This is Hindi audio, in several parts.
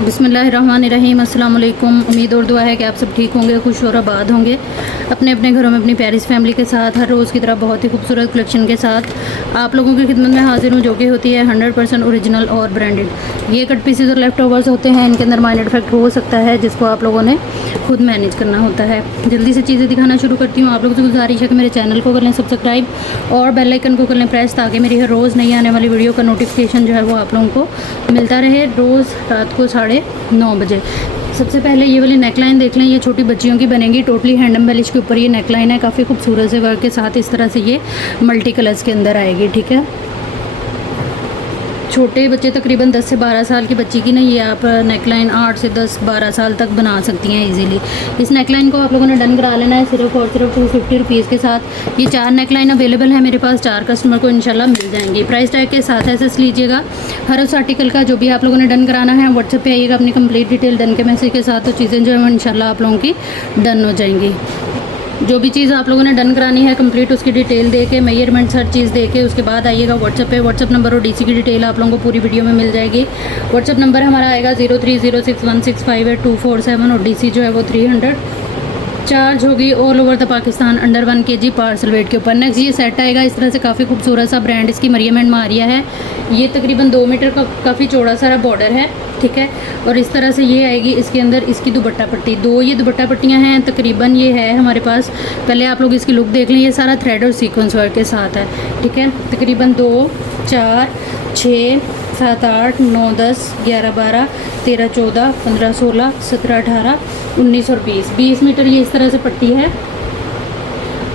बिस्मिल्लाहिर्रहमानिर्रहीम। अस्सलाम वालेकुम। उम्मीद और दुआ है कि आप सब ठीक होंगे, खुश और आबाद होंगे अपने अपने घरों में अपनी प्यारी फैमिली के साथ। हर रोज़ की तरह बहुत ही खूबसूरत कलेक्शन के साथ आप लोगों की खिदमत में हाजिर हूँ, जो कि होती है 100% ओरिजिनल और ब्रांडेड। ये कट पीसेज और लेफ्ट ओवर्स होते हैं, इनके अंदर माइनर इफेक्ट हो सकता है जिसको आप लोगों ने खुद मैनेज करना होता है। जल्दी से चीज़ें दिखाना शुरू करती हूँ। आप लोगों से गुजारिश है कि मेरे चैनल को कर लें सब्सक्राइब और बेल आइकन को कर लें प्रेस, ताकि मेरी हर रोज़ नई आने वाली वीडियो का नोटिफिकेशन जो है वो आप लोगों को मिलता रहे रोज़ रात को 9:30 बजे। सबसे पहले ये वाली नेकलाइन देख लें, ये छोटी बच्चियों की बनेगी, टोटली हैंड एम्बेलिश के ऊपर ये नेकलाइन है। काफ़ी खूबसूरत से वर्क के साथ इस तरह से ये मल्टी कलर्स के अंदर आएगी। ठीक है, छोटे बच्चे तकरीबन 10 से 12 साल की बच्ची की ना ये आप नेकलाइन 8 से 10-12 साल तक बना सकती हैं इजीली। इस नेकलाइन को आप लोगों ने डन करा लेना है सिर्फ और सिर्फ 250 रुपीज़ के साथ। ये 4 नेकलाइन अवेलेबल है मेरे पास, 4 कस्टमर को इंशाल्लाह मिल जाएंगी। प्राइस टैग के साथ एसेस लीजिएगा हर उस आर्टिकल का जो भी आप लोगों ने डन कराना है। व्हाट्सएप पे आइएगा अपनी कंप्लीट डिटेल डन के मैसेज के साथ, तो चीज़ें जो है वो इंशाल्लाह आप लोगों की डन हो जाएंगी। जो भी चीज़ आप लोगों ने डन करानी है कंप्लीट उसकी डिटेल दे के, मेजरमेंट्स हर चीज़ दे के, उसके बाद आइएगा व्हाट्सएप पे। व्हाट्सएप नंबर और डीसी की डिटेल आप लोगों को पूरी वीडियो में मिल जाएगी। व्हाट्सएप नंबर हमारा आएगा 0306165824 और डीसी जो है वो 300 चार्ज होगी all over the Pakistan under 1 kg parcel weight के ऊपर। नेक्स्ट ये सेट आएगा इस तरह से, काफ़ी खूबसूरत सा ब्रांड इसकी मरियम एंड मारिया है। ये तकरीबन 2 मीटर का काफ़ी चौड़ा सारा बॉर्डर है। ठीक है, और इस तरह से ये आएगी इसके अंदर इसकी दुपट्टा पट्टी। 2 ये दुपट्टा पट्टियाँ हैं तकरीबन, ये है हमारे पास। पहले आप लोग इसकी लुक देख लें, ये सारा थ्रेड और सीक्वेंस वर्क के साथ है। ठीक है, तकरीबन 2 4 6 7 8 9 10 11 12 13 14 15 16 17 18 19 और 20 मीटर ये इस तरह से पट्टी है।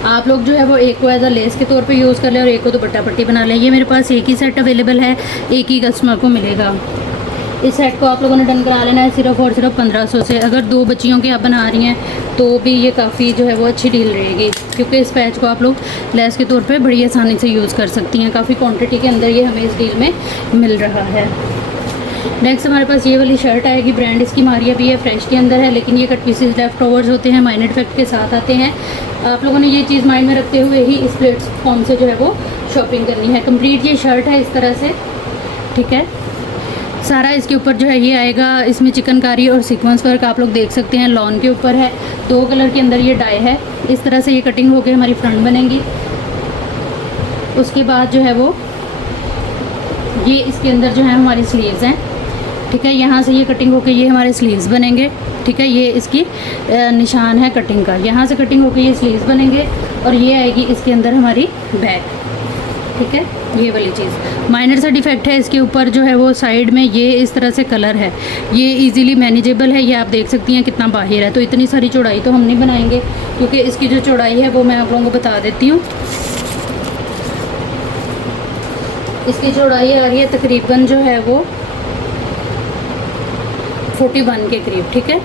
आप लोग जो है वो एक को एज अ लेस के तौर पे यूज़ कर लें और एक को दुपट्टा पट्टी बना लें। ये मेरे पास एक ही सेट अवेलेबल है, एक ही कस्टमर को मिलेगा। इस सेट को आप लोगों ने डन करा लेना है सिर्फ और सिर्फ 1500 से। अगर 2 बच्चियों की आप बना रही हैं तो भी ये काफ़ी जो है वो अच्छी डील रहेगी, क्योंकि इस पैच को आप लोग लेस के तौर पे बड़ी आसानी से यूज़ कर सकती हैं। काफ़ी क्वांटिटी के अंदर ये हमें इस डील में मिल रहा है। नेक्स्ट हमारे पास ये वाली शर्ट आएगी, ब्रांड इसकी मारिया भी है, फ्रेश के अंदर है, लेकिन ये कट पीसेस लेफ्ट ओवर्स होते हैं, माइनर इफेक्ट के साथ आते हैं। आप लोगों ने ये चीज़ माइंड में रखते हुए ही इस प्लेटफॉर्म से जो है वो शॉपिंग करनी है। कंप्लीट ये शर्ट है इस तरह से। ठीक है, सारा इसके ऊपर जो है ये आएगा, इसमें चिकनकारी और सीक्वेंस वर्क आप लोग देख सकते हैं। लॉन के ऊपर है, 2 कलर के अंदर ये डाई है। इस तरह से ये कटिंग होकर हमारी फ्रंट बनेगी। उसके बाद जो है वो ये इसके अंदर जो है हमारी स्लीव्स हैं। ठीक है, यहाँ से ये कटिंग होकर ये हमारे स्लीव्स बनेंगे। ठीक है, ये इसकी निशान है कटिंग का, यहाँ से कटिंग होकर ये स्लीव्स बनेंगे और ये आएगी इसके अंदर हमारी बैक। ठीक है, ये वाली चीज़ माइनर सा डिफेक्ट है इसके ऊपर जो है वो साइड में ये इस तरह से कलर है, ये इजीली मैनेजेबल है। ये आप देख सकती हैं कितना बाहर है। तो इतनी सारी चौड़ाई तो हम नहीं बनाएंगे, क्योंकि इसकी जो चौड़ाई है वो मैं आप लोगों को बता देती हूँ। इसकी चौड़ाई आ रही है तकरीबन जो है वो 41 के करीब। ठीक है,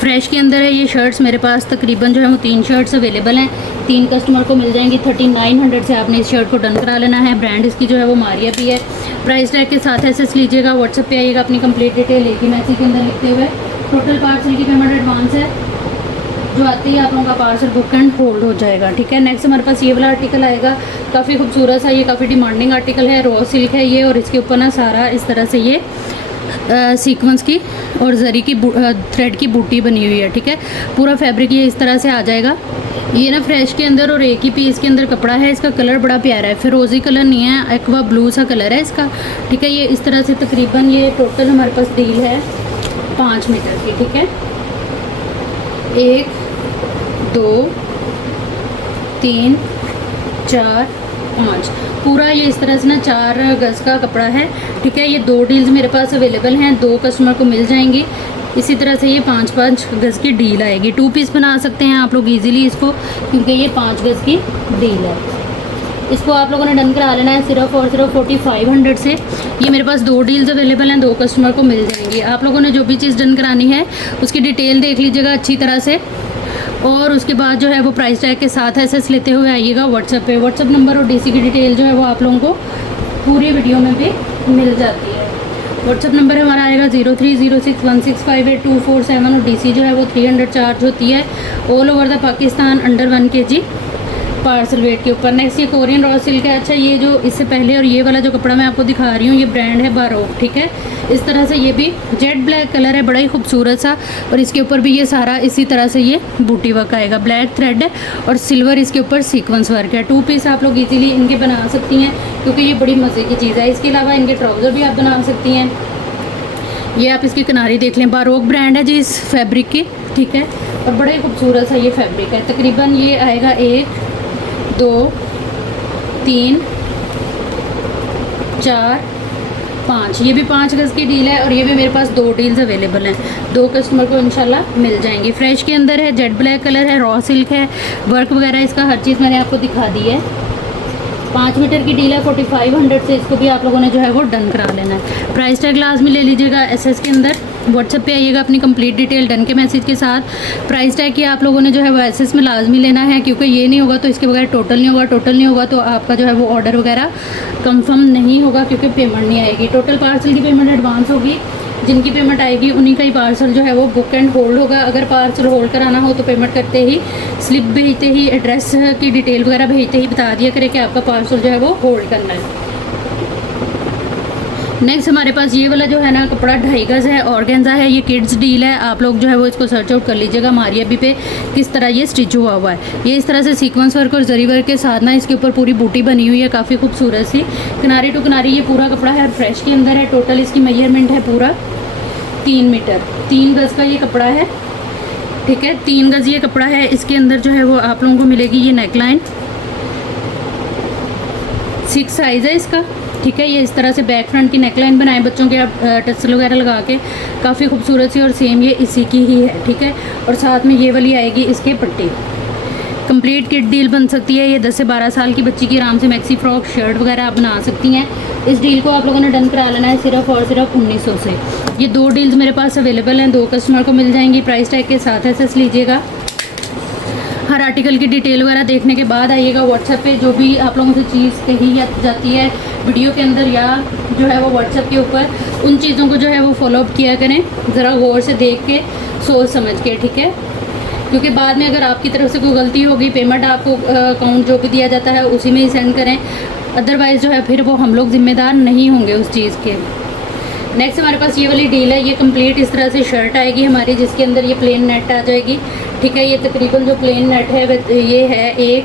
फ्रेश के अंदर है ये शर्ट्स। मेरे पास तकरीबन जो है वो 3 शर्ट्स अवेलेबल हैं, 3 कस्टमर को मिल जाएंगी। 3900 से आपने इस शर्ट को डन करा लेना है। ब्रांड इसकी जो है वो मारिया भी है। प्राइस टैग के साथ एसेस लीजिएगा, व्हाट्सएप पे आइएगा अपनी कंप्लीट डिटेल एक ही मैसेज के अंदर लिखते हुए। टोटल पार्सल की पेमेंट एडवांस है, जो आते ही आप लोगों का पार्सल बुक एंड होल्ड हो जाएगा। ठीक है, नेक्स्ट हमारे पास ये वाला आर्टिकल आएगा, काफ़ी खूबसूरत सा, ये काफ़ी डिमांडिंग आर्टिकल है। रॉ सिल्क है ये, और इसके ऊपर ना सारा इस तरह से ये सीक्वेंस की और जरी की थ्रेड की बूटी बनी हुई है। ठीक है, पूरा फैब्रिक ये इस तरह से आ जाएगा। ये ना फ्रेश के अंदर और एक ही पीस के अंदर कपड़ा है। इसका कलर बड़ा प्यारा है, फिरोजी कलर नहीं है, एक्वा ब्लू सा कलर है इसका। ठीक है, ये इस तरह से तकरीबन ये टोटल हमारे पास डील है 5 मीटर की। ठीक है, 1 2 3 4 5 पूरा ये इस तरह से ना 4 गज़ का कपड़ा है। ठीक है, ये 2 डील्स मेरे पास अवेलेबल हैं, 2 कस्टमर को मिल जाएंगी। इसी तरह से ये 5-5 गज़ की डील आएगी। 2 पीस बना सकते हैं आप लोग इजीली इसको, क्योंकि ये 5 गज़ की डील है। इसको आप लोगों ने डन करा लेना है सिर्फ और सिर्फ 4500 से। ये मेरे पास 2 डील्स अवेलेबल हैं, 2 कस्टमर को मिल जाएंगी। आप लोगों ने जो भी चीज़ डन करानी है उसकी डिटेल देख लीजिएगा अच्छी तरह से, और उसके बाद जो है वो प्राइस टैग के साथ एसेस लेते हुए आइएगा व्हाट्सएप पे। व्हाट्सएप नंबर और डीसी की डिटेल जो है वो आप लोगों को पूरी वीडियो में भी मिल जाती है। व्हाट्सएप नंबर हमारा आएगा 0306165824 और डीसी जो है वो 300 चार्ज होती है all over the Pakistan under 1 kg parcel weight के ऊपर। नेक्स्ट ये कोरियन रॉ सिल्क है। अच्छा, ये जो इससे पहले और ये वाला जो कपड़ा मैं आपको दिखा रही हूँ, ये ब्रांड है बारोक, ठीक है। इस तरह से ये भी जेट ब्लैक कलर है, बड़ा ही खूबसूरत सा, और इसके ऊपर भी ये सारा इसी तरह से ये बूटी वर्क आएगा। ब्लैक थ्रेड है और सिल्वर इसके ऊपर सीक्वेंस वर्क है। 2 पीस आप लोग इजीली इनके बना सकती हैं, क्योंकि ये बड़ी मज़े की चीज़ है। इसके अलावा इनके ट्राउज़र भी आप बना सकती हैं। ये आप इसकी किनारी देख लें, बारोक ब्रांड है जी इस फैब्रिक की, ठीक है। और बड़ा ही खूबसूरत सा ये फैब्रिक है। तकरीबन ये आएगा 1 2 3 4 5, ये भी 5 गज़ की डील है, और ये भी मेरे पास 2 डील्स अवेलेबल हैं। 2 कस्टमर को इंशाल्लाह मिल जाएंगी। फ्रेश के अंदर है, जेट ब्लैक कलर है, रॉ सिल्क है, वर्क वगैरह इसका हर चीज़ मैंने आपको दिखा दी है। 5 मीटर की डील है, 4500 से इसको भी आप लोगों ने जो है वो डन करा लेना है। प्राइस टैग लाजमी ले लीजिएगा। एसएस के अंदर व्हाट्सएप पे आइएगा अपनी कंप्लीट डिटेल डन के मैसेज के साथ। प्राइस टैग की आप लोगों ने जो है वो एसएस में लाजमी लेना है, क्योंकि ये नहीं होगा तो इसके बगैर टोटल नहीं होगा। टोटल नहीं होगा तो आपका जो है वो ऑर्डर वगैरह कंफर्म नहीं होगा, क्योंकि पेमेंट नहीं आएगी। टोटल पार्सल की पेमेंट एडवांस होगी, जिनकी पेमेंट आएगी उन्हीं का ही पार्सल जो है वो बुक एंड होल्ड होगा। अगर पार्सल होल्ड कराना हो तो पेमेंट करते ही, स्लिप भेजते ही, एड्रेस की डिटेल वगैरह भेजते ही बता दिया करें कि आपका पार्सल जो है वो होल्ड करना है। नेक्स्ट हमारे पास ये वाला जो है ना कपड़ा 2.5 गज़ है, ऑर्गेन्जा है, ये किड्स डील है। आप लोग जो है वो इसको सर्च आउट कर लीजिएगा मारिया भी पे किस तरह ये स्टिच हुआ हुआ है। ये इस तरह से सीक्वेंस वर्क और जरी वर्क के साथ ना इसके ऊपर पूरी बूटी बनी हुई है, काफ़ी खूबसूरत सी। किनारी टू किनारी ये पूरा कपड़ा है, फ्रेश के अंदर है। टोटल इसकी मेजरमेंट है पूरा 3 मीटर, 3 गज़ का ये कपड़ा है, ठीक है। 3 गज़ ये कपड़ा है। इसके अंदर जो है वो आप लोगों को मिलेगी ये नेकलाइन, 6 साइज़ है इसका, ठीक है। ये इस तरह से बैक फ्रंट की नेकलाइन बनाए बच्चों के, आप टसल वगैरह लगा के, काफ़ी खूबसूरत सी, और सेम ये इसी की ही है, ठीक है। और साथ में ये वाली आएगी इसके पट्टी। कंप्लीट किट डील बन सकती है। ये 10 से 12 साल की बच्ची की आराम से मैक्सी फ्रॉक, शर्ट वगैरह आप बना सकती हैं। इस डील को आप लोगों ने डन करा लेना है सिर्फ और सिर्फ 1900 से। ये 2 डील्स मेरे पास अवेलेबल हैं, 2 कस्टमर को मिल जाएंगी। प्राइस टैग के साथ एसएस लीजिएगा। हर आर्टिकल की डिटेल वगैरह देखने के बाद आइएगा व्हाट्सएप पे। जो भी आप लोगों से चीज़ कही जाती है वीडियो के अंदर या जो है वो व्हाट्सएप के ऊपर, उन चीज़ों को जो है वो फॉलोअप किया करें, ज़रा गौर से देख के, सोच समझ के, ठीक है। क्योंकि बाद में अगर आपकी तरफ से कोई गलती होगी, पेमेंट आपको अकाउंट जो भी दिया जाता है उसी में ही सेंड करें, अदरवाइज़ जो है फिर वो हम लोग ज़िम्मेदार नहीं होंगे उस चीज़ के। नेक्स्ट हमारे पास ये वाली डील है। ये कंप्लीट इस तरह से शर्ट आएगी हमारी, जिसके अंदर ये प्लेन नेट आ जाएगी, ठीक है। ये तकरीबन जो प्लेन नेट है ये है 1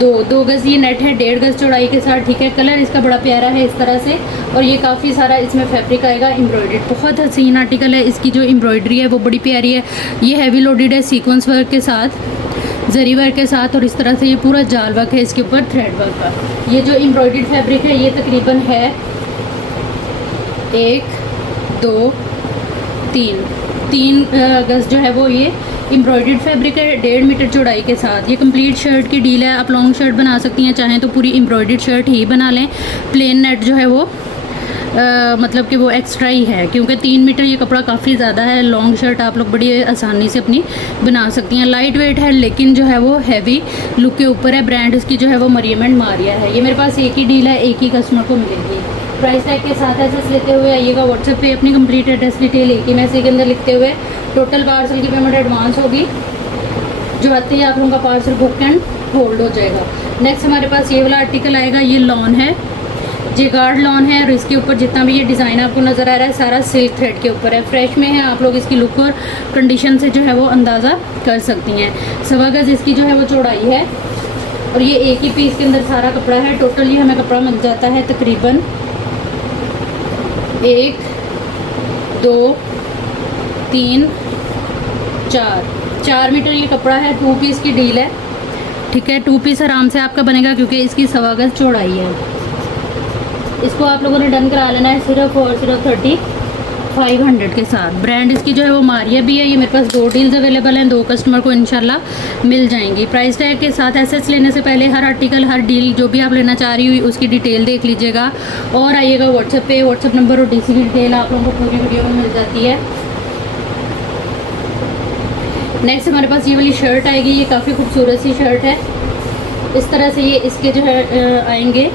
2 गज़ ये नेट है, 1.5 गज़ चौड़ाई के साथ, ठीक है। कलर इसका बड़ा प्यारा है इस तरह से, और ये काफ़ी सारा इसमें फैब्रिक आएगा एम्ब्रॉयडर्ड। बहुत हसीन आर्टिकल है। इसकी जो एम्ब्रॉयडरी है वो बड़ी प्यारी है। ये हैवी लोडेड है, सीक्वेंस वर्क के साथ, जरी वर्क के साथ, और इस तरह से ये पूरा जाल वर्क है इसके ऊपर, थ्रेड वर्क का। ये जो एम्ब्रॉयडर्ड फैब्रिक है ये तकरीबन है 1 2 3 गज़ जो है वो ये एम्ब्रॉयडर्ड फैब्रिक है, 1.5 मीटर चौड़ाई के साथ। ये कंप्लीट शर्ट की डील है। आप लॉन्ग शर्ट बना सकती हैं, चाहें तो पूरी एम्ब्रॉयडर्ड शर्ट ही बना लें। प्लेन नेट जो है वो मतलब कि वो एक्स्ट्रा ही है, क्योंकि 3 मीटर ये कपड़ा काफ़ी ज़्यादा है। लॉन्ग शर्ट आप लोग बड़ी आसानी से अपनी बना सकती हैं। लाइट वेट है, लेकिन जो है वो हैवी लुक के ऊपर है। ब्रांड इसकी जो है वो मरियम एंड मारिया है। ये मेरे पास एक ही डील है, एक ही कस्टमर को मिलेगी। प्राइस टैग के साथ एसएस लेते हुए आइएगा व्हाट्सएप पे, अपनी कंप्लीट एड्रेस डिटेल एक ही मैसेज के अंदर लिखते हुए। टोटल पार्सल की पेमेंट एडवांस होगी, जो आते ही आप लोगों का पार्सल बुक एंड होल्ड हो जाएगा। नेक्स्ट हमारे पास ये वाला आर्टिकल आएगा। ये लॉन है, जेगार्ड लॉन है, और इसके ऊपर जितना भी ये डिज़ाइन आपको नज़र आ रहा है सारा सिल्क थ्रेड के ऊपर है। फ्रेश में है, आप लोग इसकी लुक और कंडीशन से जो है वो अंदाज़ा कर सकती हैं। 1.25 गज़ इसकी जो है वो चौड़ाई है, और ये एक ही पीस के अंदर सारा कपड़ा है। टोटली हमें कपड़ा मिल जाता है तकरीबन 1 2 3 4 मीटर ये कपड़ा है। 2 पीस की डील है, ठीक है। 2 पीस आराम से आपका बनेगा, क्योंकि इसकी 1.25 गज़ चौड़ाई है। इसको आप लोगों ने डन करा लेना है सिर्फ और सिर्फ 3500 के साथ। ब्रांड इसकी जो है वो मारिया भी है। ये मेरे पास 2 डील्स अवेलेबल हैं, 2 कस्टमर को इंशाल्लाह मिल जाएंगी। प्राइस टैग के साथ एसएस लेने से पहले हर आर्टिकल, हर डील जो भी आप लेना चाह रही हुई उसकी डिटेल देख लीजिएगा, और आइएगा व्हाट्सएप पे। व्हाट्सएप नंबर और डीसी की डिटेल आप लोगों को पूरी वीडियो में मिल जाती है। नेक्स्ट हमारे पास ये वाली शर्ट आएगी। ये काफ़ी खूबसूरत सी शर्ट है। इस तरह से ये इसके जो है आएंगे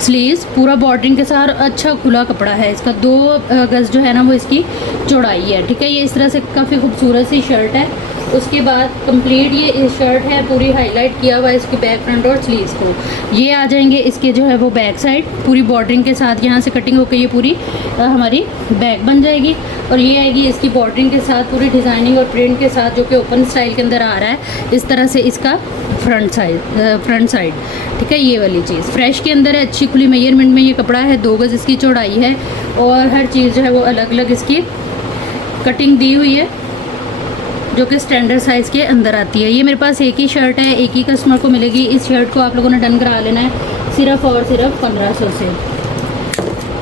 स्लीव्स, पूरा बॉर्डरिंग के साथ, अच्छा खुला कपड़ा है इसका। 2 गज़ जो है ना वो इसकी चौड़ाई है, ठीक है। ये इस तरह से काफ़ी खूबसूरत सी शर्ट है। उसके बाद कंप्लीट ये शर्ट है पूरी हाईलाइट किया हुआ है इसकी बैक फ्रंट और स्लीव्स को। ये आ जाएंगे इसके जो है वो बैक साइड पूरी बॉर्डरिंग के साथ, यहाँ से कटिंग होकर ये पूरी हमारी बैक बन जाएगी। और ये आएगी इसकी बॉर्डरिंग के साथ पूरी डिज़ाइनिंग और प्रिंट के साथ, जो कि ओपन स्टाइल के अंदर आ रहा है। इस तरह से इसका फ्रंट साइड, ठीक है। ये वाली चीज़ फ्रेश के अंदर है, अच्छी खुली मेजरमेंट में ये कपड़ा है। 2 गज़ इसकी चौड़ाई है और हर चीज़ जो है वो अलग अलग इसकी कटिंग दी हुई है, जो कि स्टैंडर्ड साइज़ के अंदर आती है। ये मेरे पास एक ही शर्ट है, एक ही कस्टमर को मिलेगी। इस शर्ट को आप लोगों ने डन करा लेना है सिर्फ और सिर्फ 1500 से।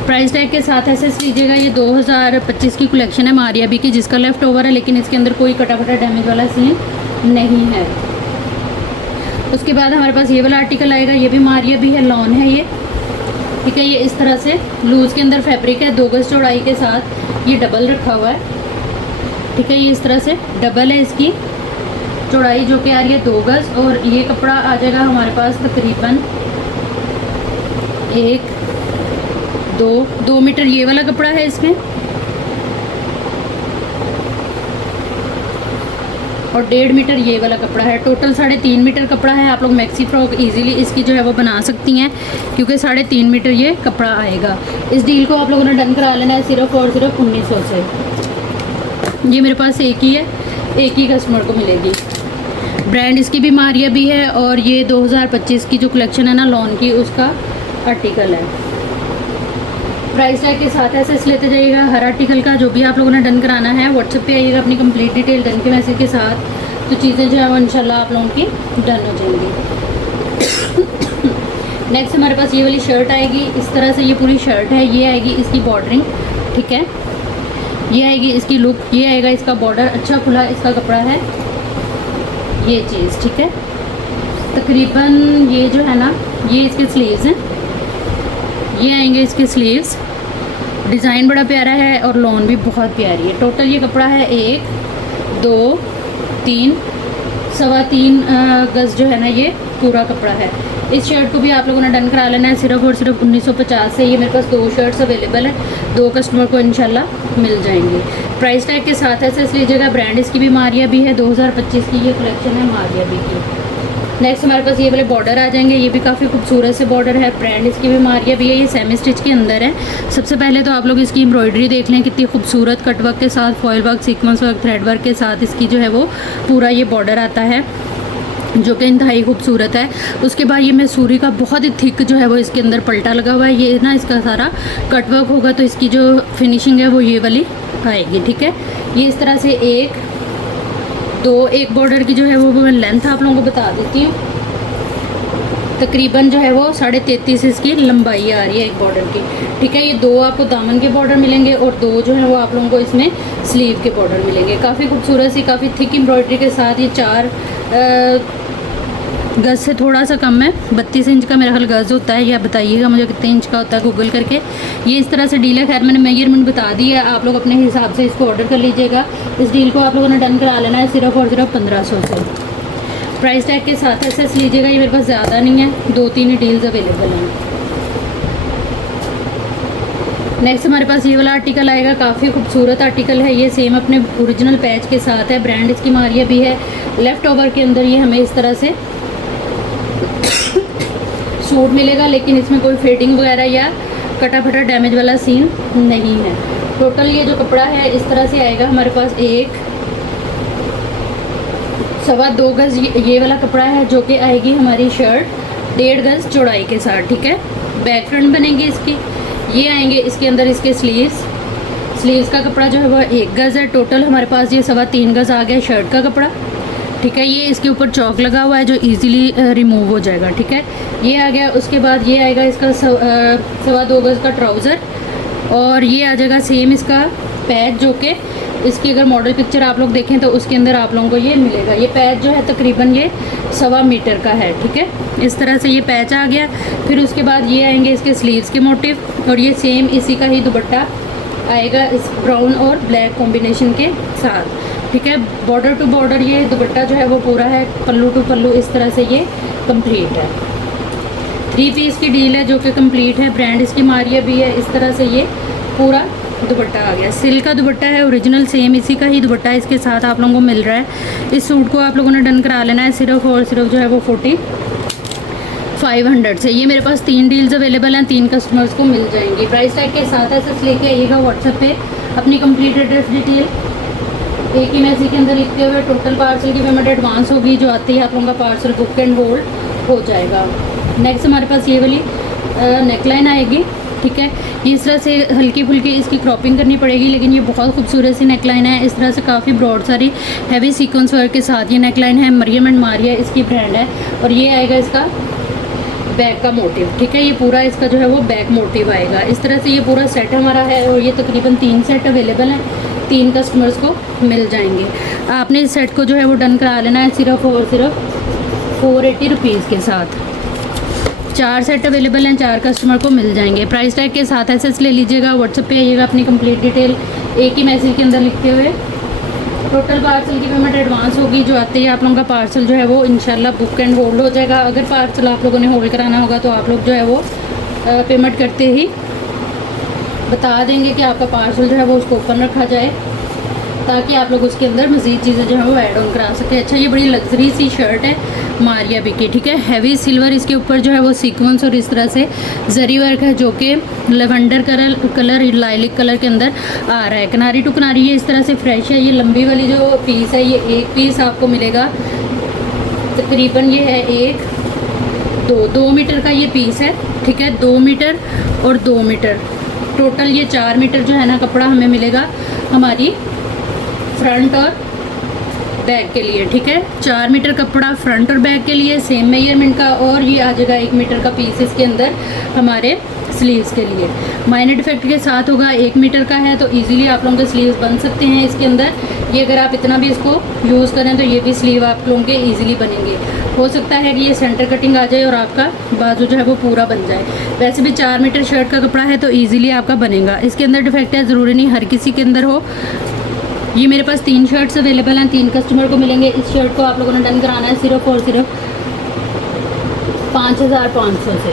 प्राइस टैग के साथ ऐसे लीजिएगा। ये 2025 की कलेक्शन है मारिया बी की, जिसका लेफ़्ट ओवर है, लेकिन इसके अंदर कोई कटा फटा डैमेज वाला सीन नहीं है। उसके बाद हमारे पास ये वाला आर्टिकल आएगा, ये भी मारिया बी है, लॉन है ये, ठीक है। ये इस तरह से लूज़ के अंदर फैब्रिक है, 2 गज़ चौड़ाई के साथ ये डबल रखा हुआ है, ठीक है। ये इस तरह से डबल है इसकी चौड़ाई, जो कि आ रही है 2 गज़। और ये कपड़ा आ जाएगा हमारे पास तकरीबन 2 मीटर ये वाला कपड़ा है इसमें, और 1.5 मीटर ये वाला कपड़ा है। टोटल 3.5 मीटर कपड़ा है। आप लोग मैक्सी फ्रॉक इजीली इसकी जो है वो बना सकती हैं, क्योंकि 3.5 मीटर ये कपड़ा आएगा। इस डील को आप लोगों ने डन करा लेना है सिर्फ और सिर्फ 1900 से। ये मेरे पास एक ही है, एक ही कस्टमर को मिलेगी। ब्रांड इसकी भी मारिया भी है, और ये 2025 की जो कलेक्शन है ना लॉन की, उसका आर्टिकल है। प्राइस टैग के साथ ऐसे लेते जाइएगा हर आर्टिकल का। जो भी आप लोगों ने डन कराना है व्हाट्सएप पे आइएगा अपनी कंप्लीट डिटेल डन के मैसेज के साथ, तो चीज़ें जो है वो इंशाल्लाह आप लोगों की डन हो जाएंगी। नेक्स्ट हमारे पास ये वाली शर्ट आएगी, इस तरह से ये पूरी शर्ट है। ये आएगी इसकी बॉर्डरिंग, ठीक है। ये आएगी इसकी लुक, ये आएगा इसका बॉर्डर, अच्छा खुला इसका कपड़ा है ये चीज़, ठीक है। तकरीबन ये जो है ना, ये इसके स्लीव्स हैं, ये आएंगे इसके स्लीव्स। डिज़ाइन बड़ा प्यारा है और लॉन भी बहुत प्यारी है। टोटल ये कपड़ा है 1 2 3 सवा 3 गज़ जो है ना, ये पूरा कपड़ा है। इस शर्ट को भी आप लोगों ने डन करा लेना है सिर्फ और सिर्फ 1950 से। ये मेरे पास 2 शर्ट्स अवेलेबल है, 2 कस्टमर को इंशाल्लाह मिल जाएंगी। प्राइस टैग के साथ ऐसे लीजिएगा। ब्रांड इसकी भी मारिया भी है, 2025 की ये कलेक्शन है मारिया भी की। नेक्स्ट हमारे पास ये वाले बॉर्डर आ जाएंगे, ये भी काफ़ी खूबसूरत से बॉर्डर है। ब्रांड इसकी भी मारिया भी है, ये सेमी स्टिच के अंदर है। सबसे पहले तो आप लोग इसकी एम्ब्रॉयडरी देख लें, कितनी खूबसूरत कटवर्क के साथ, foil work, sequence work, thread work के साथ इसकी जो है वो पूरा ये बॉर्डर आता है, जो कि इंतहाई खूबसूरत है। उसके बाद ये मैसूरी का बहुत ही थिक जो है वो इसके अंदर पल्टा लगा हुआ है। ये ना इसका सारा कटवर्क होगा, तो इसकी जो फिनिशिंग है वो ये वाली आएगी, ठीक है। ये इस तरह से 1 2 एक बॉर्डर की जो है वो मैं लेंथ आप लोगों को बता देती हूँ। तकरीबन जो है वो 33.5 इसकी लंबाई आ रही है एक बॉर्डर की, ठीक है। ये 2 आपको दामन के बॉर्डर मिलेंगे और 2 जो है वो आप लोगों को इसमें स्लीव के बॉर्डर मिलेंगे। काफ़ी खूबसूरत सी, काफ़ी थिक एम्ब्रॉयडरी के साथ। ये 4 गज़ से थोड़ा सा कम है, 32 इंच का मेरा ख्याल गज़ होता है, या बताइएगा मुझे कितने इंच का होता है गूगल करके। ये इस तरह से डील है। खैर मैंने मेजरमेंट बता दी है, आप लोग अपने हिसाब से इसको ऑर्डर कर लीजिएगा। इस डील को आप लोगों ने डन करा लेना है सिर्फ और सिर्फ 1500 से। प्राइस टैग के साथ ऐसे लीजिएगा। ये मेरे पास ज़्यादा नहीं है, 2-3 ही डील्स अवेलेबल हैं। नेक्स्ट हमारे पास ये वाला आर्टिकल आएगा, काफ़ी खूबसूरत आर्टिकल है। ये सेम अपने ओरिजिनल पैच के साथ है। ब्रांड इसकी मारिया भी है। लेफ़्ट ओवर के अंदर ये हमें इस तरह से सूट मिलेगा, लेकिन इसमें कोई फेडिंग वगैरह या कटा फटा डैमेज वाला सीन नहीं है। टोटल ये जो कपड़ा है इस तरह से आएगा हमारे पास। 1 सवा 2 गज़ ये वाला कपड़ा है, जो कि आएगी हमारी शर्ट 1.5 गज़ चौड़ाई के साथ, ठीक है। बैक फ्रंट बनेंगे इसकी। ये आएंगे इसके अंदर इसके स्लीव्स का कपड़ा जो है वह 1 गज़ है। टोटल हमारे पास ये सवा 3 गज़ आ गया शर्ट का कपड़ा, ठीक है। ये इसके ऊपर चौक लगा हुआ है जो इजीली रिमूव हो जाएगा, ठीक है। ये आ गया। उसके बाद ये आएगा इसका सवा 2 गज़ का ट्राउज़र, और ये आ जाएगा सेम इसका पैच, जो कि इसकी अगर मॉडल पिक्चर आप लोग देखें तो उसके अंदर आप लोगों को ये मिलेगा। ये पैच जो है तकरीबन ये 1.25 मीटर का है, ठीक है। इस तरह से ये पैच आ गया। फिर उसके बाद ये आएंगे इसके स्लीव्स के मोटिव, और ये सेम इसी का ही दुपट्टा आएगा इस ब्राउन और ब्लैक कॉम्बिनेशन के साथ, ठीक है। बॉर्डर टू बॉर्डर ये दुपट्टा जो है वो पूरा है, पल्लू टू पल्लू इस तरह से ये कंप्लीट है। 3 पीस की डील है जो कि कंप्लीट है। ब्रांड इसकी मारिया भी है। इस तरह से ये पूरा दुपट्टा आ गया, सिल्क का दुपट्टा है ओरिजिनल, सेम इसी का ही दुपट्टा इसके साथ आप लोगों को मिल रहा है। इस सूट को आप लोगों ने डन करा लेना है सिर्फ और सिर्फ जो है वो 4500 से। ये मेरे पास 3 डील्स अवेलेबल हैं, 3 कस्टमर्स को मिल जाएंगी। प्राइस टैग के साथ ऐसे लेके आइएगा व्हाट्सएप पे अपनी कंप्लीट एड्रेस डिटेल एक ही मैसेज के अंदर लिखते हुए। टोटल पार्सल की पेमेंट एडवांस होगी, जो आते ही आप लोगों का पार्सल बुक एंड होल्ड हो जाएगा। नेक्स्ट हमारे पास ये वाली नेकलाइन आएगी, ठीक है। ये इस तरह से हल्की फुल्की इसकी क्रॉपिंग करनी पड़ेगी, लेकिन ये बहुत खूबसूरत सी नेकलाइन है। इस तरह से काफ़ी ब्रॉड सारी हैवी सीक्वेंस वर्क के साथ ये नेकलाइन है। मरियम एंड मारिया इसकी ब्रांड है, और ये आएगा इसका बैक का मोटिव, ठीक है। ये पूरा इसका जो है वो बैक मोटिव आएगा। इस तरह से ये पूरा सेट हमारा है, और ये तकरीबन 3 सेट अवेलेबल हैं, 3 कस्टमर्स को मिल जाएंगे। आपने इस सेट को जो है वो डन करा लेना है सिर्फ और सिर्फ 480 रुपीज़ के साथ। 4 सेट अवेलेबल हैं, 4 कस्टमर को मिल जाएंगे। प्राइस टैग के साथ एसएस ले लीजिएगा, व्हाट्सएप पे आइएगा अपनी कंप्लीट डिटेल एक ही मैसेज के अंदर लिखते हुए। टोटल पार्सल की पेमेंट एडवांस होगी, जो आते ही आप लोगों का पार्सल जो है वो इंशाल्लाह बुक एंड होल्ड हो जाएगा। अगर पार्सल आप लोगों ने होल्ड कराना होगा तो आप लोग जो है वो पेमेंट करते ही बता देंगे कि आपका पार्सल जो है वो उसको ओपन रखा जाए, ताकि आप लोग उसके अंदर मज़ीद चीज़ें जो है वो ऐड ऑन करा सकें। अच्छा, ये बड़ी लग्जरी सी शर्ट है मारिया बी की, ठीक है। हैवी सिल्वर इसके ऊपर जो है वो सीक्वेंस और इस तरह से जरी वर्क है, जो कि लेवेंडर कलर लाइलिक कलर के अंदर आ रहा है। किनारी टू किनारी ये इस तरह से फ्रेश है। ये लंबी वाली जो पीस है, ये एक पीस आपको मिलेगा, तकरीबन ये है 2 मीटर का ये पीस है, ठीक है। 2 मीटर और 2 मीटर टोटल ये 4 मीटर जो है ना कपड़ा हमें मिलेगा हमारी फ्रंट और बैक के लिए, ठीक है। 4 मीटर कपड़ा फ्रंट और बैक के लिए सेम मेजरमेंट का, और ये आ जाएगा 1 मीटर का पीस इसके अंदर हमारे स्लीव्स के लिए। माइनर डिफेक्ट के साथ होगा, 1 मीटर का है तो इजीली आप लोगों के स्लीव्स बन सकते हैं इसके अंदर। ये अगर आप इतना भी इसको यूज़ करें तो ये भी स्लीव आप लोगों के ईजिली बनेंगे। हो सकता है कि ये सेंटर कटिंग आ जाए और आपका बाजू जो है वो पूरा बन जाए। वैसे भी 4 मीटर शर्ट का कपड़ा है तो ईजिली आपका बनेगा। इसके अंदर डिफेक्ट है, ज़रूरी नहीं हर किसी के अंदर हो। ये मेरे पास 3 शर्ट्स अवेलेबल हैं, 3 कस्टमर को मिलेंगे। इस शर्ट को आप लोगों ने डन कराना है सिर्फ और सिर्फ 5500 से।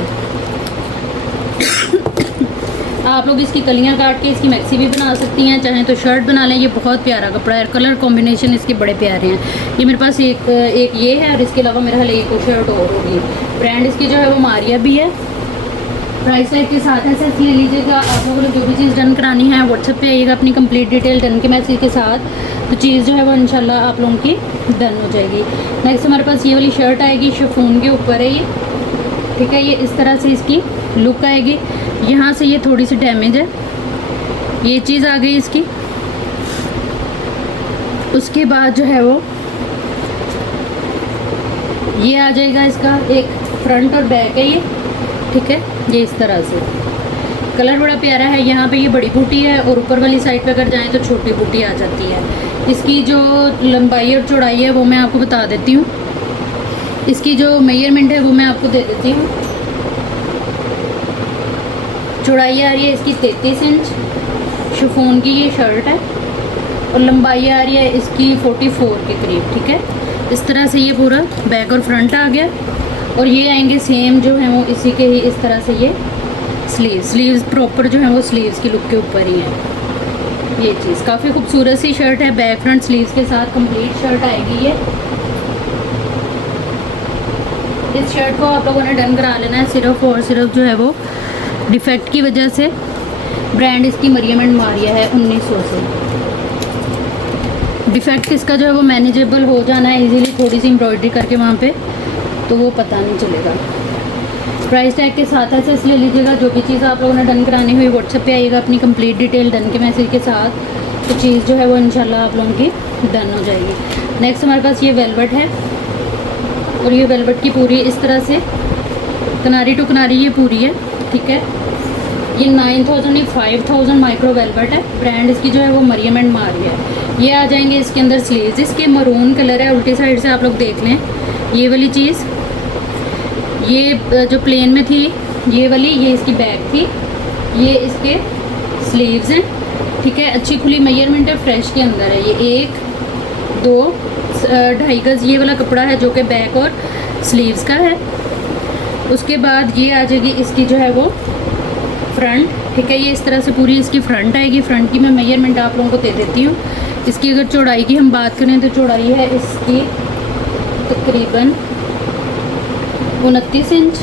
आप लोग इसकी कलियां काट के इसकी मैक्सी भी बना सकती हैं, चाहें तो शर्ट बना लें। ये बहुत प्यारा कपड़ा है, कलर कॉम्बिनेशन इसके बड़े प्यारे हैं। ये मेरे पास एक ये है, और इसके अलावा मेरा हाल एक और शर्ट और होगी। ब्रांड इसकी जो है वो मारिया भी है। प्राइस टैग के साथ ऐसे ले लीजिएगा। आप लोगों ने जो भी चीज़ डन करानी है व्हाट्सएप पे आइएगा अपनी कंप्लीट डिटेल डन के मैसेज के साथ, तो चीज़ जो है वो इंशाल्लाह आप लोगों की डन हो जाएगी। नेक्स्ट हमारे पास ये वाली शर्ट आएगी, शिफॉन के ऊपर है ये, ठीक है। ये इस तरह से इसकी लुक आएगी। यहाँ से ये थोड़ी सी डैमेज है, ये चीज़ आ गई इसकी। उसके बाद जो है वो ये आ जाएगा, इसका एक फ्रंट और बैक है ये, ठीक है। ये इस तरह से कलर बड़ा प्यारा है। यहाँ पे ये बड़ी बूटी है, और ऊपर वाली साइड पे अगर जाएं तो छोटी बूटी आ जाती है। इसकी जो लंबाई और चौड़ाई है वो मैं आपको बता देती हूँ। इसकी जो मेजरमेंट है वो मैं आपको दे देती हूँ। चौड़ाई आ रही है इसकी 33 इंच, शिफॉन की ये शर्ट है, और लंबाई आ रही है इसकी 44 के करीब, ठीक है। इस तरह से ये पूरा बैक और फ्रंट आ गया, और ये आएंगे सेम जो है वो इसी के ही इस तरह से ये स्लीव्स प्रॉपर जो है वो स्लीव्स की लुक के ऊपर ही है। ये चीज़ काफ़ी खूबसूरत सी शर्ट है, बैक फ्रंट स्लीव्स के साथ कंप्लीट शर्ट आएगी ये। इस शर्ट को आप लोगों ने डन करा लेना है सिर्फ और सिर्फ जो है वो डिफेक्ट की वजह से। ब्रांड इसकी मरियम एंड मारिया है 1900 से। डिफेक्ट इसका जो है वो मैनेजेबल हो जाना है इजीली, थोड़ी सी एम्ब्रॉयडरी करके वहाँ पे, तो वो पता नहीं चलेगा। प्राइस टैग के साथ ऐसे ले लीजिएगा। जो भी चीज़ आप लोगों ने डन करानी हुई व्हाट्सएप पे आइएगा अपनी कंप्लीट डिटेल डन के मैसेज के साथ, तो चीज़ जो है वो इंशाल्लाह आप लोगों की डन हो जाएगी। नेक्स्ट हमारे पास ये वेलवेट है, और ये वेलवेट की पूरी इस तरह से किनारी टू किनारी ये पूरी है, ठीक है। ये 9000 या 5000 माइक्रो वेलवेट है। ब्रांड इसकी जो है वो मरियम एंड मारिया है। ये आ जाएंगे इसके अंदर स्लीव्स, इसके मरून कलर है, उल्टी साइड से आप लोग देख लें ये वाली चीज़। ये जो प्लेन में थी ये वाली, ये इसकी बैक थी, ये इसके स्लीव्स हैं, ठीक है। अच्छी खुली मेजरमेंट है, फ्रेश के अंदर है। ये 1 2 2.5 गज ये वाला कपड़ा है जो कि बैक और स्लीव्स का है। उसके बाद ये आ जाएगी इसकी जो है वो फ्रंट, ठीक है। ये इस तरह से पूरी इसकी फ्रंट आएगी। फ्रंट की मैं मेजरमेंट आप लोगों को दे देती हूँ। इसकी अगर चौड़ाई की हम बात करें तो चौड़ाई है इसकी तकरीबन 29 इंच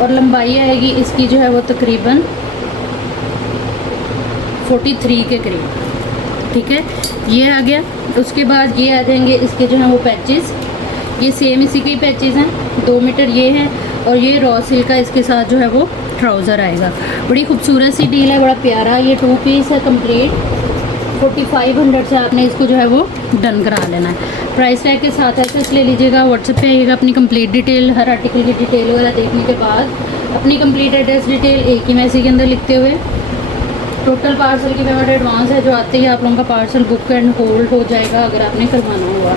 और लंबाई आएगी इसकी जो है वो तकरीबन 43 के करीब, ठीक है। ये आ गया। उसके बाद ये आ जाएंगे इसके जो हैं वो पैचेस। ये सेम इसी के ही पैचेस हैं, 2 मीटर ये हैं और ये रॉ सिल्क का इसके साथ जो है वो ट्राउज़र आएगा। बड़ी खूबसूरत सी डील है, बड़ा प्यारा। ये 2 पीस है कंप्लीट। 4500 से आपने इसको जो है वो डन करा लेना है। प्राइस टैग के साथ ऐसे ले लीजिएगा। व्हाट्सएप पे आइएगा, अपनी कंप्लीट डिटेल, हर आर्टिकल की डिटेल वगैरह देखने के बाद अपनी कंप्लीट एड्रेस डिटेल एक ही मैसेज के अंदर लिखते हुए टोटल पार्सल की पेमेंट एडवांस है जो आते ही आप लोगों का पार्सल बुक एंड होल्ड हो जाएगा अगर आपने करवाना हुआ।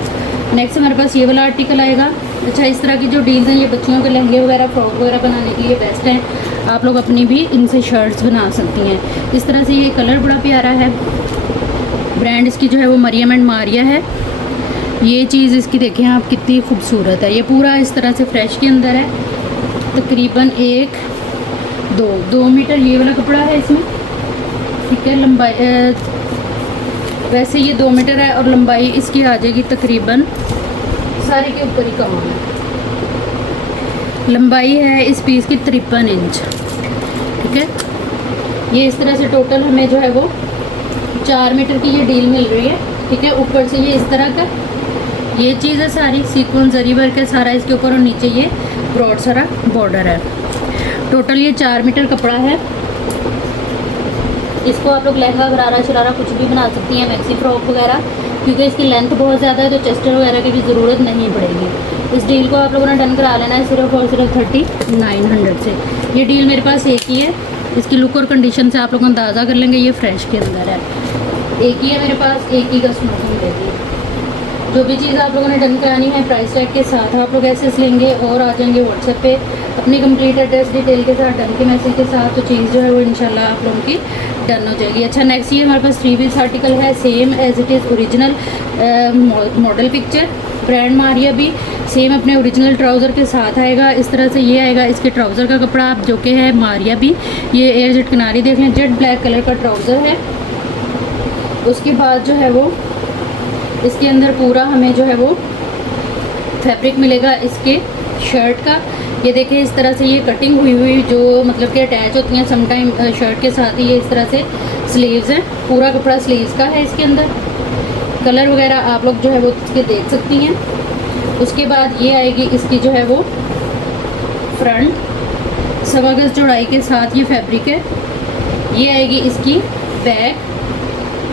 नेक्स्ट हमारे पास ये वाला आर्टिकल आएगा। अच्छा, इस तरह की जो डील्स हैं ये बच्चियों के लहंगे वगैरह, फ्रॉक वगैरह बनाने के लिए बेस्ट हैं। आप लोग अपनी भी इनसे शर्ट्स बना सकती हैं। इस तरह से ये कलर बड़ा प्यारा है। ब्रांड इसकी जो है वो मरियम एंड मारिया है। ये चीज़ इसकी देखें आप कितनी खूबसूरत है। ये पूरा इस तरह से फ्रेश के अंदर है। तकरीबन 2 मीटर ये वाला कपड़ा है इसमें, ठीक है। लंबाई वैसे ये 2 मीटर है और लंबाई इसकी आ जाएगी तकरीबन, सारी के ऊपर ही कम है। लंबाई है इस पीस की 53 इंच, ठीक है। ये इस तरह से टोटल हमें जो है वो 4 मीटर की ये डील मिल रही है, ठीक है। ऊपर से ये इस तरह का ये चीज़ है, सारी सीक्वेंस जरी वर्क है सारा इसके ऊपर और नीचे ये ब्रॉड सारा बॉर्डर है। टोटल ये 4 मीटर कपड़ा है। इसको आप लोग लहंगा, गरारा, शरारा कुछ भी बना सकती हैं, मैक्सी फ्रॉक वगैरह, क्योंकि इसकी लेंथ बहुत ज़्यादा है तो चेस्टर वगैरह की भी ज़रूरत नहीं पड़ेगी। इस डील को आप लोगों ने डन करा लेना है सिर्फ और सिर्फ 3900 से। ये डील मेरे पास एक ही है। इसकी लुक और कंडीशन से आप लोग अंदाज़ा कर लेंगे ये फ्रेश के अंदर है। एक ही है मेरे पास, एक ही का स्मोकिंग रहेगी। जो भी चीज़ आप लोगों ने डन करानी है प्राइस टैग के साथ आप लोग एसेस लेंगे और आ जाएंगे व्हाट्सएप पे अपनी कंप्लीट एड्रेस डिटेल के साथ, डन के मैसेज के साथ, तो चीज़ जो है वो इंशाल्लाह आप लोगों की डन हो जाएगी। अच्छा, नेक्स्ट ये हमारे पास 3 पीस आर्टिकल है, same as it is original model picture, brand Maria भी सेम अपने ओरिजिनल ट्राउज़र के साथ आएगा। इस तरह से ये आएगा इसके ट्राउज़र का कपड़ा, आप जो कि है मारिया भी। ये एयर जेट किनारी देख लें, जेट ब्लैक कलर का ट्राउज़र है। उसके बाद जो है वो इसके अंदर पूरा हमें जो है वो फैब्रिक मिलेगा इसके शर्ट का। ये देखें इस तरह से ये कटिंग हुई जो मतलब कि अटैच होती हैं समटाइम शर्ट के साथ ही। ये इस तरह से स्लीव्स हैं, पूरा कपड़ा स्लीव्स का है इसके अंदर। कलर वगैरह आप लोग जो है वो इसके देख सकती हैं। उसके बाद ये आएगी इसकी जो है वो फ्रंट, 1.25 गज चौड़ाई के साथ ये फैब्रिक है। ये आएगी इसकी बैक,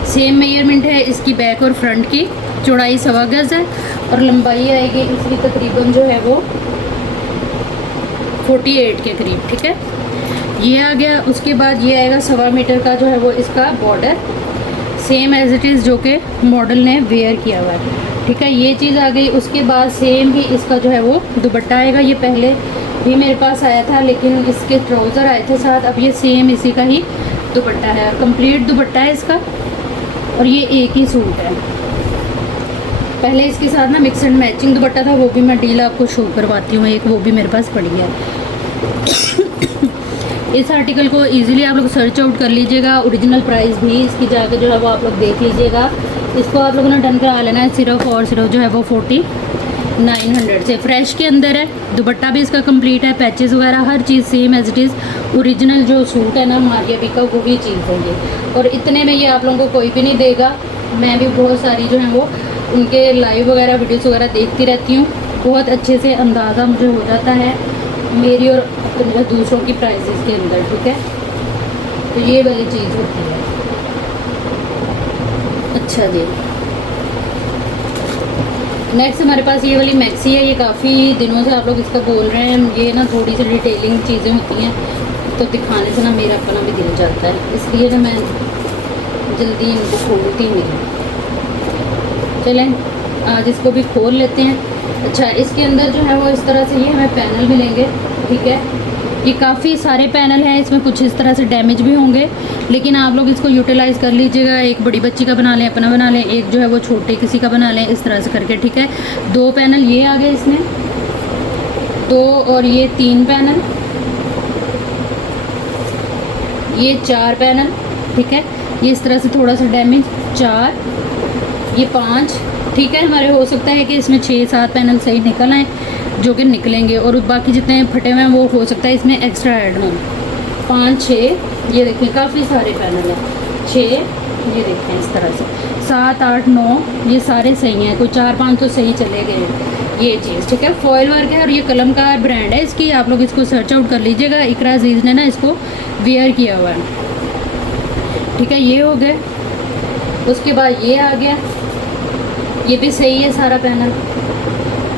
सेम मेजरमेंट है इसकी बैक और फ्रंट की। चौड़ाई 1.25 गज है और लंबाई आएगी इसकी तकरीबन जो है वो 48 के करीब, ठीक है। ये आ गया। उसके बाद ये आएगा 1.25 मीटर का जो है वो इसका border, same as it is जो कि मॉडल ने वेयर किया हुआ है, ठीक है। ये चीज़ आ गई। उसके बाद सेम ही इसका जो है वो दुपट्टा आएगा। ये पहले भी मेरे पास आया था लेकिन इसके ट्राउज़र आए थे साथ, अब ये सेम इसी का ही दुपट्टा है और कंप्लीट दुपट्टा है इसका। और ये एक ही सूट है। पहले इसके साथ ना मिक्स एंड मैचिंग दुपट्टा था, वो भी मैं डील आपको शो करवाती हूँ एक, वो भी मेरे पास पड़ी है। इस आर्टिकल को इजीली आप लोग सर्च आउट कर लीजिएगा। ओरिजिनल प्राइस भी इसकी जाकर जो है वो आप लोग देख लीजिएगा। इसको आप लोगों ने डन करा लेना है सिर्फ और सिर्फ जो है वो 4900 से। फ्रेश के अंदर है, दुपट्टा भी इसका कंप्लीट है, पैचेस वगैरह हर चीज़ same as it is original जो सूट है ना मारिया बी का, वो भी चीज़ है ये। और इतने में ये आप लोगों को कोई भी नहीं देगा। मैं भी बहुत सारी जो है वो उनके लाइव वगैरह वीडियोस वगैरह देखती रहती हूँ, बहुत अच्छे से अंदाज़ा मुझे हो जाता है मेरी और अपने दूसरों की प्राइसेस के अंदर, ठीक है। तो ये वाली चीज़ होती है। अच्छा जी, नेक्स्ट हमारे पास ये वाली मैक्सी है। ये काफ़ी दिनों से आप लोग इसका बोल रहे हैं। ये ना थोड़ी सी डिटेलिंग चीज़ें होती हैं तो दिखाने से ना मेरा अपना भी दिल जाता है, इसलिए ना मैं जल्दी इनको खोलती नहीं। चलें आज इसको भी खोल लेते हैं। अच्छा, इसके अंदर जो है वो इस तरह से ये हमें पैनल मिलेंगे, ठीक है। ये काफ़ी सारे पैनल हैं, इसमें कुछ इस तरह से डैमेज भी होंगे लेकिन आप लोग इसको यूटिलाइज़ कर लीजिएगा। एक बड़ी बच्ची का बना लें, अपना बना लें, एक जो है वो छोटे किसी का बना लें, इस तरह से करके, ठीक है। 2 पैनल ये आ गए इसमें, 2 और ये 3 पैनल, ये 4 पैनल, ठीक है। ये इस तरह से थोड़ा सा डैमेज 4, ये 5, ठीक है। हमारे हो सकता है कि इसमें 6-7 पैनल सही निकल आए, जो कि निकलेंगे, और बाकी जितने फटे हुए हैं वो हो सकता है इसमें एक्स्ट्रा ऐड हों। 5, 6, ये देखें काफ़ी सारे पैनल हैं। 6, ये देखें इस तरह से। 7, 8, 9 ये सारे सही हैं, कोई 4-5 तो सही चले गए ये चीज़, ठीक है। फॉयल वर्क है और ये कलमकार ब्रांड है इसकी, आप लोग इसको सर्च आउट कर लीजिएगा। इकरा अजीज़ ने ना इसको वेयर किया हुआ है, ठीक है। ये हो गए, उसके बाद ये आ गया, ये भी सही है सारा पैनल,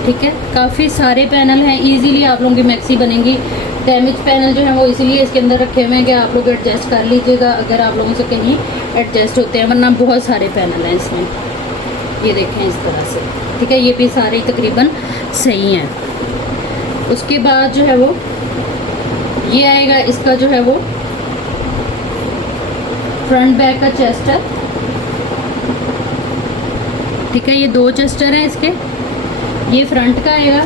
ठीक है। काफ़ी सारे पैनल हैं, इजीली आप लोगों की मैक्सी बनेंगी। डैमेज पैनल जो है वो इसीलिए इसके अंदर रखे हुए हैं कि आप लोग एडजस्ट कर लीजिएगा अगर आप लोगों से कहीं एडजस्ट होते हैं, वरना बहुत सारे पैनल हैं इसमें। ये देखें इस तरह से, ठीक है। ये भी सारे तकरीबन सही हैं। उसके बाद जो है वो ये आएगा, इसका जो है वो फ्रंट बैक का चेस्टर, ठीक है। ये 2 चेस्टर हैं इसके, ये फ्रंट का आएगा,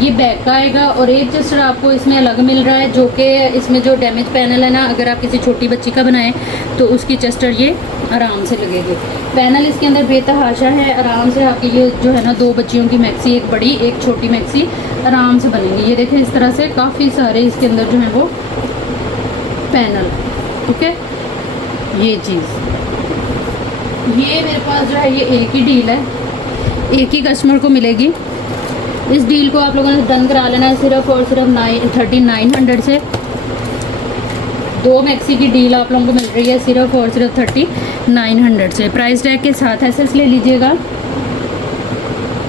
ये बैक का आएगा, और एक चेस्टर आपको इसमें अलग मिल रहा है, जो कि इसमें जो डैमेज पैनल है ना, अगर आप किसी छोटी बच्ची का बनाएं तो उसकी चेस्टर ये आराम से लगेगी। पैनल इसके अंदर बेतहाशा है, आराम से आपकी ये जो है ना 2 बच्चियों की मैक्सी, एक बड़ी एक छोटी मैक्सी आराम से बनेंगी। ये देखें इस तरह से काफ़ी सारे इसके अंदर जो है वो पैनल, ठीक है। ये चीज़, ये मेरे पास जो है ये एक ही डील है, एक ही कस्टमर को मिलेगी। इस डील को आप लोगों ने डन करा लेना है सिर्फ और सिर्फ 3900 से। 2 मैक्सी की डील आप लोगों को मिल रही है सिर्फ और सिर्फ 3900 से। प्राइस टैग के साथ एसएस ले लीजिएगा।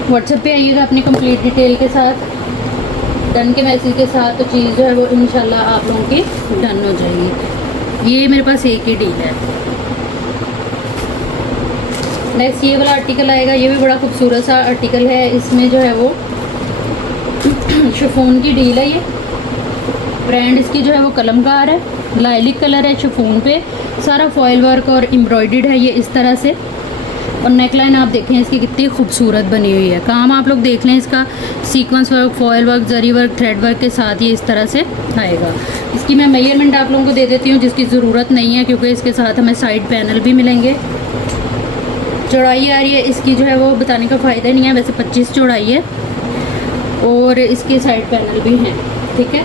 व्हाट्सएप पे आइएगा अपनी कंप्लीट डिटेल के साथ, डन के मैसेज के साथ, तो चीज़ जो है वो इंशाल्लाह आप लोगों की डन हो जाएगी। ये मेरे पास एक ही डील है। नेक्स्ट ये वाला आर्टिकल आएगा, ये भी बड़ा खूबसूरत सा आर्टिकल है। इसमें जो है वो शिफॉन की डील है। ये ब्रांड इसकी जो है वो कलमकार है, लाइलिक कलर है, शिफॉन पे सारा फॉयल वर्क और एम्ब्रॉयडर्ड है ये इस तरह से। और नेकलाइन आप देखें इसकी कितनी खूबसूरत बनी हुई है। काम आप लोग देख लें इसका, सीक्वेंस वर्क, फॉयल वर्क, जरी वर्क, थ्रेड वर्क के साथ ये इस तरह से आएगा। इसकी मैं मेजरमेंट आप लोगों को दे देती हूँ, जिसकी ज़रूरत नहीं है क्योंकि इसके साथ हमें साइड पैनल भी मिलेंगे। चौड़ाई आ रही है इसकी जो है वो बताने का फ़ायदा नहीं है, वैसे 25 चौड़ाई है, और इसके साइड पैनल भी हैं, ठीक है।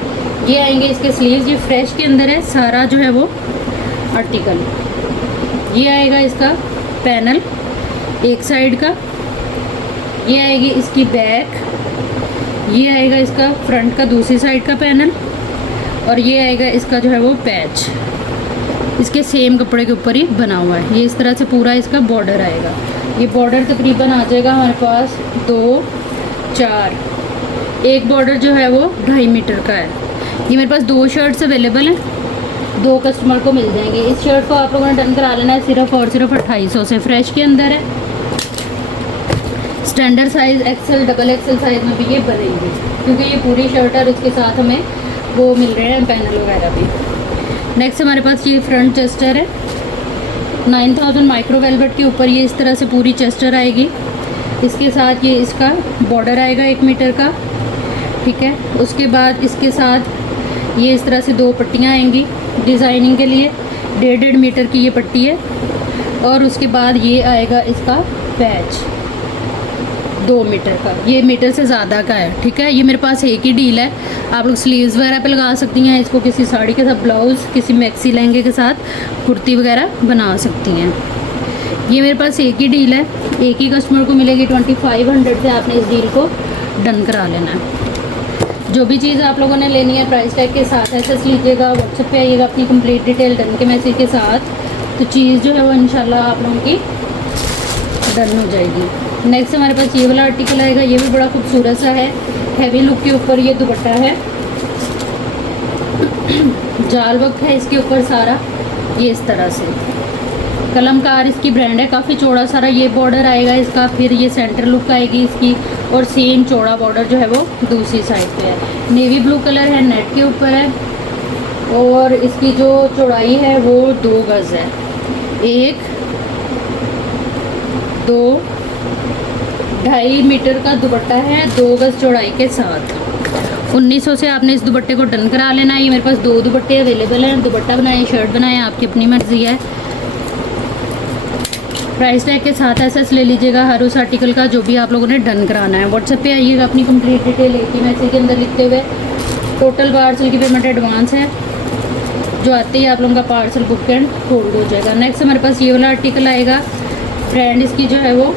ये आएंगे इसके स्लीव्स, ये फ्रेश के अंदर है सारा जो है वो आर्टिकल। ये आएगा इसका पैनल एक साइड का, ये आएगी इसकी बैक, ये आएगा इसका फ्रंट का दूसरी साइड का पैनल, और ये आएगा इसका जो है वो पैच। इसके सेम कपड़े के ऊपर ही बना हुआ है। ये इस तरह से पूरा इसका बॉर्डर आएगा। ये बॉर्डर तकरीबन आ जाएगा हमारे पास 2, 4, एक बॉर्डर जो है वो 2.5 मीटर का है। ये मेरे पास 2 शर्ट्स अवेलेबल हैं, 2 कस्टमर को मिल जाएंगे। इस शर्ट को आप लोगों ने डन करा लेना है सिर्फ और सिर्फ 2800 से। फ्रेश के अंदर है, standard size XL, double XL size में भी ये बनेंगी, क्योंकि ये पूरी शर्ट है और इसके साथ हमें वो मिल रहे हैं पैनल वगैरह भी। नेक्स्ट हमारे पास ये फ्रंट चेस्टर है, 9000 माइक्रो वेलवेट के ऊपर ये इस तरह से पूरी चेस्टर आएगी। इसके साथ ये इसका बॉर्डर आएगा 1 मीटर का, ठीक है। उसके बाद इसके साथ ये इस तरह से 2 पट्टियाँ आएंगी डिज़ाइनिंग के लिए, 1.5 मीटर की ये पट्टी है, और उसके बाद ये आएगा इसका पैच 2 मीटर का, ये मीटर से ज़्यादा का है, ठीक है। ये मेरे पास एक ही डील है, आप लोग स्लीव्स वगैरह पे लगा सकती हैं इसको, किसी साड़ी के साथ, ब्लाउज़, किसी मैक्सी लहंगे के साथ कुर्ती वगैरह बना सकती हैं। ये मेरे पास एक ही डील है, एक ही कस्टमर को मिलेगी। 2500 से आपने इस डील को डन करा लेना है। जो भी चीज़ आप लोगों ने लेनी है प्राइस टैग के साथ एसएस लीजिएगा, व्हाट्सएप पे आइएगा अपनी कंप्लीट डिटेल डन के मैसेज के साथ, तो चीज़ जो है वो इंशाल्लाह आप लोगों की डन हो जाएगी। नेक्स्ट हमारे पास ये वाला आर्टिकल आएगा, ये भी बड़ा खूबसूरत सा है, हैवी लुक के ऊपर ये दुपट्टा है, जाल वर्क है इसके ऊपर सारा, ये इस तरह से। कलमकार इसकी ब्रांड है, काफ़ी चौड़ा सारा ये बॉर्डर आएगा इसका, फिर ये सेंटर लुक आएगी इसकी, और सेम चौड़ा बॉर्डर जो है वो दूसरी साइड पे है। नेवी ब्लू कलर है, नेट के ऊपर है, और इसकी जो चौड़ाई है वो 2 गज़ है, 1, 2, 2.5 मीटर का दुपट्टा है 2 गज़ चौड़ाई के साथ, 1900 से आपने इस दुपट्टे को डन करा लेना है। ये मेरे पास 2 दुपट्टे अवेलेबल हैं, दुपट्टा बनाए शर्ट बनाए आपकी अपनी मर्ज़ी है। प्राइस टैग के साथ एसएस ले लीजिएगा हर उस आर्टिकल का जो भी आप लोगों ने डन कराना है। व्हाट्सएप पे आइएगा अपनी कंप्लीट डिटेल एक ही मैसेज के अंदर लिखते हुए। टोटल पार्सल की पेमेंट एडवांस है, जो आते ही आप लोगों का पार्सल बुक एंड होल्ड हो जाएगा। नेक्स्ट हमारे पास ये वाला आर्टिकल आएगा, ब्रांड इसकी जो है वो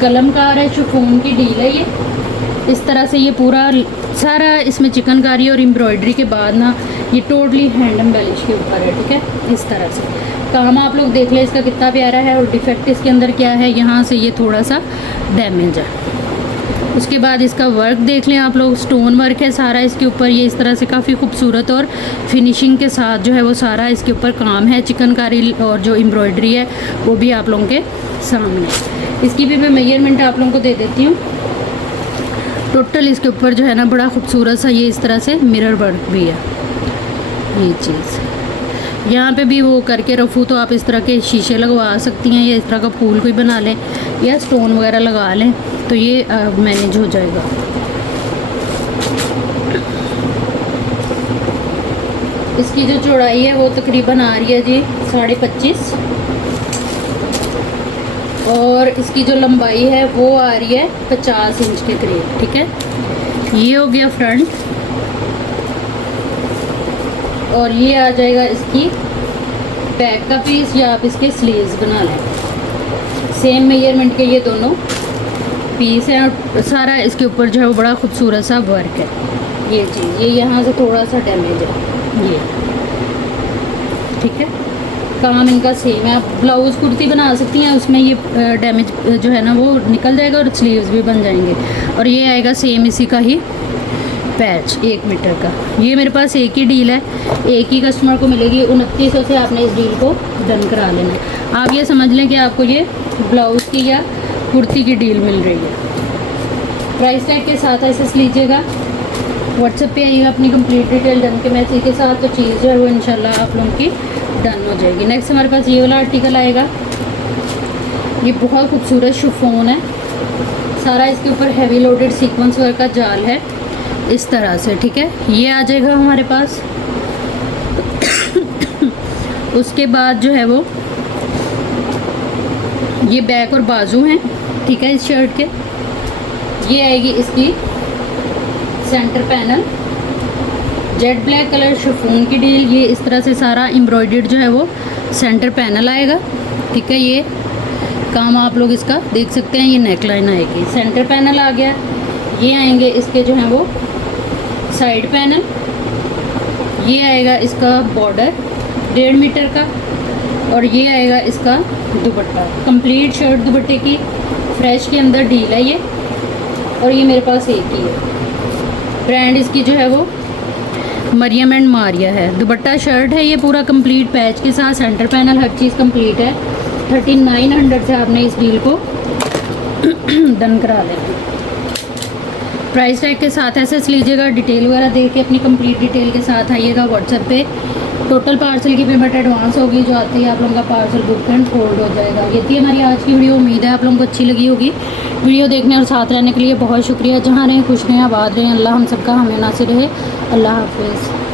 कलमकार है, शिफॉन की डील है। ये इस तरह से ये पूरा सारा इसमें चिकनकारी और एम्ब्रॉयडरी के बाद ना ये टोटली हैंड एम्बेलिश के ऊपर है, ठीक है। इस तरह से काम आप लोग देख लें इसका कितना प्यारा है। और डिफेक्ट इसके अंदर क्या है, यहाँ से ये थोड़ा सा डैमेज है। उसके बाद इसका वर्क देख लें आप लोग, स्टोन वर्क है सारा इसके ऊपर। ये इस तरह से काफ़ी खूबसूरत और फिनिशिंग के साथ जो है वो सारा इसके ऊपर काम है। चिकनकारी और जो एम्ब्रॉयडरी है वो भी आप लोगों के सामने। इसकी भी मैं मेजरमेंट आप लोगों को दे देती हूँ। टोटल इसके ऊपर जो है ना बड़ा खूबसूरत सा ये इस तरह से मिरर वर्क भी है। ये चीज़ यहाँ पे भी वो करके रफू तो आप इस तरह के शीशे लगवा सकती हैं, या इस तरह का फूल कोई बना लें या स्टोन वगैरह लगा लें तो ये मैनेज हो जाएगा। इसकी जो चौड़ाई है वो तकरीबन आ रही है जी 25.5 और इसकी जो लंबाई है वो आ रही है 50 इंच के करीब, ठीक है। ये हो गया फ्रंट और ये आ जाएगा इसकी बैक का पीस, या आप इसके स्लीव्स बना लें। सेम मेजरमेंट के ये दोनों पीस हैं और सारा इसके ऊपर जो है वो बड़ा खूबसूरत सा वर्क है। ये चीज़ ये यहाँ से थोड़ा सा डैमेज है ये, ठीक है। काम इनका सेम है। आप ब्लाउज़ कुर्ती बना सकती हैं, उसमें ये डैमेज जो है ना वो निकल जाएगा और स्लीव्स भी बन जाएंगे। और ये आएगा सेम इसी का ही पैच 1 मीटर का। ये मेरे पास एक ही डील है, एक ही कस्टमर को मिलेगी। 2900 से आपने इस डील को डन करा लेना है। आप ये समझ लें कि आपको ये ब्लाउज़ की या कुर्ती की डील मिल रही है। प्राइस टैग के साथ एसएस लीजिएगा। व्हाट्सएप पे आइएगा अपनी कंप्लीट डिटेल डन के मैसेज के साथ, तो चीज़ जो है वो इंशाल्लाह आप लोगों की डन हो जाएगी। नेक्स्ट हमारे पास ये वाला आर्टिकल आएगा। ये बहुत खूबसूरत शिफॉन है, सारा इसके ऊपर हैवी लोडेड सीक्वेंस वर्क का जाल है इस तरह से, ठीक है। ये आ जाएगा हमारे पास। उसके बाद जो है वो ये बैक और बाजू हैं, ठीक है, इस शर्ट के। ये आएगी इसकी centre panel, jet black colour chiffon की डील। ये इस तरह से सारा एम्ब्रॉयडर्ड जो है वो सेंटर पैनल आएगा, ठीक है। ये काम आप लोग इसका देख सकते हैं। ये नेकलाइन आएगी, सेंटर पैनल आ गया। ये आएंगे इसके जो हैं वो साइड पैनल। ये आएगा इसका बॉर्डर 1.5 मीटर का और ये आएगा इसका दुपट्टा। कंप्लीट शर्ट दुपट्टे की फ्रेश के अंदर डील है ये, और ये मेरे पास एक ही है। ब्रांड इसकी जो है वो मरियम एंड मारिया है। दुपट्टा शर्ट है ये पूरा कंप्लीट पैच के साथ, सेंटर पैनल हर चीज़ कंप्लीट है। 3900 से आपने इस डील को डन करा लेना। प्राइस टैग के साथ एसएस लीजिएगा। डिटेल वगैरह देख के अपनी कंप्लीट डिटेल के साथ आइएगा व्हाट्सएप पे। टोटल पार्सल की पेमेंट एडवांस होगी, जो आते ही आप लोगों का पार्सल बुक एंड होल्ड हो जाएगा। ये थी हमारी आज की वीडियो। उम्मीद है आप लोगों को अच्छी लगी होगी। वीडियो देखने और साथ रहने के लिए बहुत शुक्रिया। जहाँ रहें खुश रहें, आबाद रहें। अल्लाह हम सबका हमें नासिर रहे। अल्लाह हाफिज़।